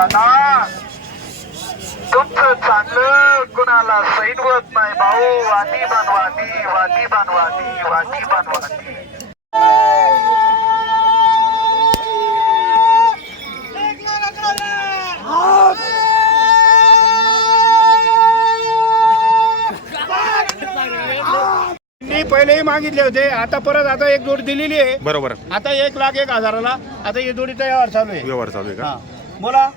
दादा. तुमचं चांगलं कुणाला सैन होत नाही भाऊ. वादी बनवादी वादी बनवादी वादी बनवादी. मी पहिलेही मागितले होते. आता परत आता एक जोडी दिलेली आहे. बरोबर. आता एक लाख एक हजाराला. आता ही जोडी तयार चालू आहे. व्यवहार चालू आहे का? हा. बोला.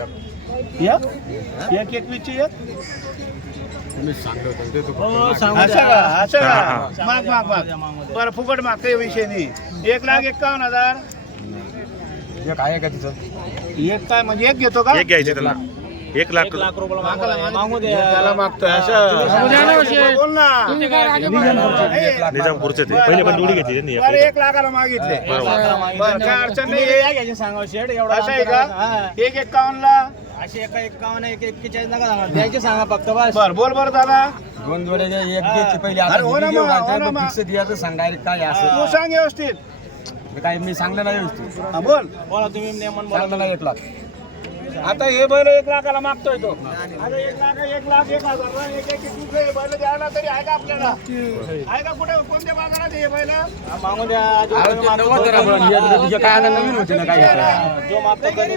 एक. एक? एकवीसची एक? का हा, का माग माग माग. बरं फुकट माग काही विषय. नाही एक लाख एकावन्न हजार. एक काय म्हणजे एक घेतो का? एक घ्यायचे त्याला. एक लाख त्याला मागतोय असं बोल ना. ए, निजामपूरचे ते. पहिले पण घेतली त्यांनी एक लाखाला मागितले. बरं. काय अडचण नाही असं आहे का? एक एक्कावन्नला असे एका एकावन्न एक एक्केचाळीस नका सांगा. द्यायचे सांगा फक्त बस. बर बोल बरं दादा. दोन जोडे घ्या, एक द्यायची पहिली. आता अरे हो ना video मग, घालताय, हो ना मग. मग. fix द्यायचं सांग डायरेक्ट काय तू असं. सांग व्यवस्थित. काय मी सांगलं नाही व्यवस्थित. हा, बोल. बोला तुम्ही नेमन बोला. नाही एक लाख. आता हे बैल एक लाखाला मागतोय तो आता एक लाख एक लाख एक हजार एक एक रुपये हे बैल द्यायला तरी आहे का आपल्याला आहे का कुठे कोणत्या बाजारात हे बैल मागून द्या काय नवीन होते ना काय जो मागतो कधी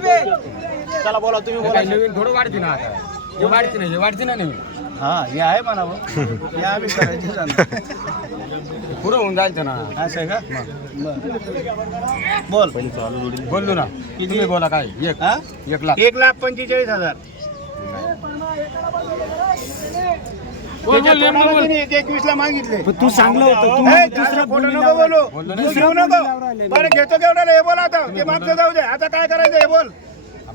चला बोला तुम्ही बोला नवीन थोडं वाढते ना आता हे वाढते ना हे वाढते ना नवीन हा हे आहे म्हणा भाऊ. हे आम्ही करायचे जाणं. पुढं होऊन जायचं ना. असं आहे का? बरं. बोल. बोललो ना. तुम्ही बोला काय? एक. हा? एक लाख. एक लाख पंचेचाळीस हजार. त्याच्या तोंडाला त्यांनी एक एकवीस ला मागितले? तू सांगलं होतं हे, दुसरं खोटं नको बोलू? बोललो ना. तू घेऊ नको बरं घेतो केवढ्याला हे बोल आता. ते मागचं जाऊ दे. आता काय करायचं हे बोल.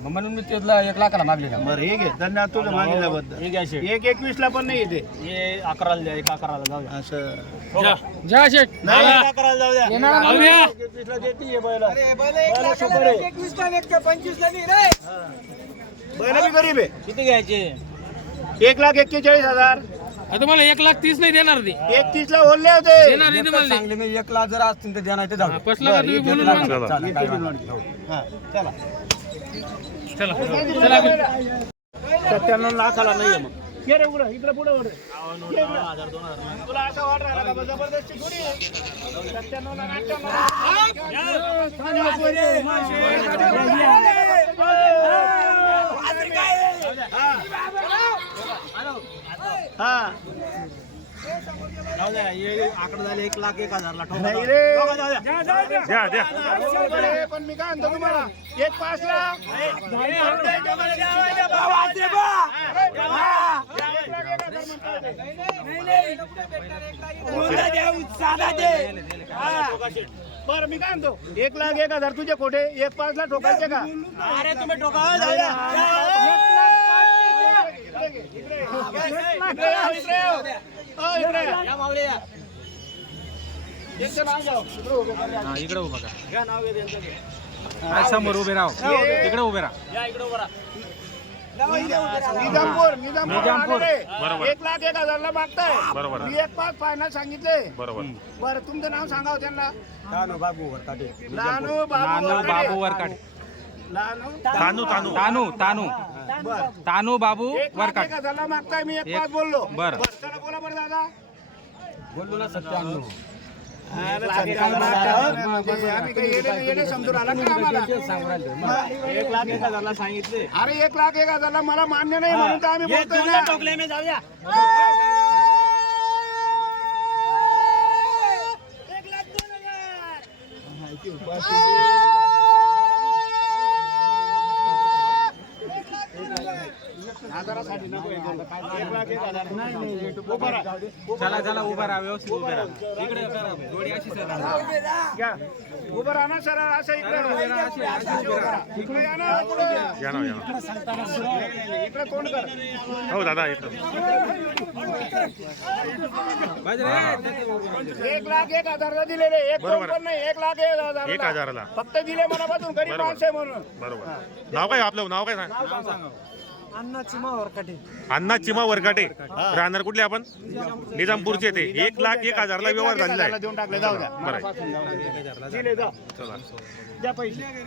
म्हणून मी त्याला एक लाखाला मागले ना बरं हे घे धन्यवाद तुझं मागितल्याबद्दल हे घ्या एक एकवीस ला पण नाही येते. हे अकराला द्या एक अकराला जाऊ द्या. असं. जा शेट नाही अकराला जाऊ द्या. एक ला देते हे बैल. बैल सुपर आहे. बैल बी गरीब आहे. किती घ्यायचे? एक लाख एक्केचाळीस हजार. आता मला एक लाख तीस नाही देणार ती एक तीस ला बोलले होते देणार नाही तुम्हाला चांगले मी एक लाख जर असतील तर देणार ते जाऊ कसला का तुम्ही बोलून मग चला. काय नाही. हा, चला चला चला सत्त्याण्णव लाखाला नाहीये मग ये रे पुढं इकडे पुढे वळ रे. ये इकडं. तुला असं वाट राहिला का बा, जबरदस्ती थोडी आहे. सत्त्याण्णवला आणि अठ्ठ्याण्णवला. हा जाऊ द्या हे आकडे झाले एक लाख एक हजारला ठोका नाही जाऊ रे. द्या. द्या. द्या बरोबर आहे, पण मी काय म्हणतो तुम्हाला? एक पाच लाख. बरं मी काय म्हणतो? एक लाख एक हजार तुझे खोटे. एक पाच लाख ठोकायचे का? अरे तुम्ही ठोका जाऊ द्या. इकडे घे. इकडे. हो, इकडे. इकडे उभे का घ्या नाव घे त्यांचं घे. समोर उभे राहा. हे- इकडे उभे राहा. या इकडे उभं राहा. निजामपूर निजामपूर आलेले. बरोबर. एक लाख एक हजारला मागताय. बरोबर. मी एक पाच फायनल सांगितले. बरोबर. बरं तुमचं नाव सांगा हो त्यांना. नानू बाबू वरकाटे. नानू बाबू नानू वरकाटे. बाबू वरकाटे. नानू तानू तानू. तानू. तानू. तानू बाबू एक लाख वरकाट एक हजारला मागताय मी एक पाच बोललो. बरं. चला बोला बरं दादा. बोललो ना सत्त्याण्णव अरे एक लाख एक हजारला सांगितले. अरे एक लाख एक हजारला मला मान्य नाही म्हणून तर आम्ही बोलतोय दोन ना. टोकले मी जाऊ द्या हजारासाठी नको एक लाख एक हजार चला चला उभा राहा व्यवस्थित उभे राहा. इकडे करा जोडी अशी सर. उभं राहा ना सर. असं इकडे राहा. इकडे या ना. या ना इकडे कर. हो दादा येतो एक लाख एक हजारला दिलेले. एक. पण नाही एक लाख एक हजार एक हजाराला. फक्त दिले मनापासून गरीब बरोबर. माणसं आहे म्हणून. बरोबर. नाव काय आपलं? नाव काय सांग. अण्णा चिमा वरकाटे. अण्णा चिमा वरकाटे. राहणार कुठले आपण? निजामपूरचे ते. एक लाख एक हजारला व्यवहार झालेला आहे. देऊन टाकले जाऊ द्या. बरं आहे. दिले जा. चला. द्या पैसे.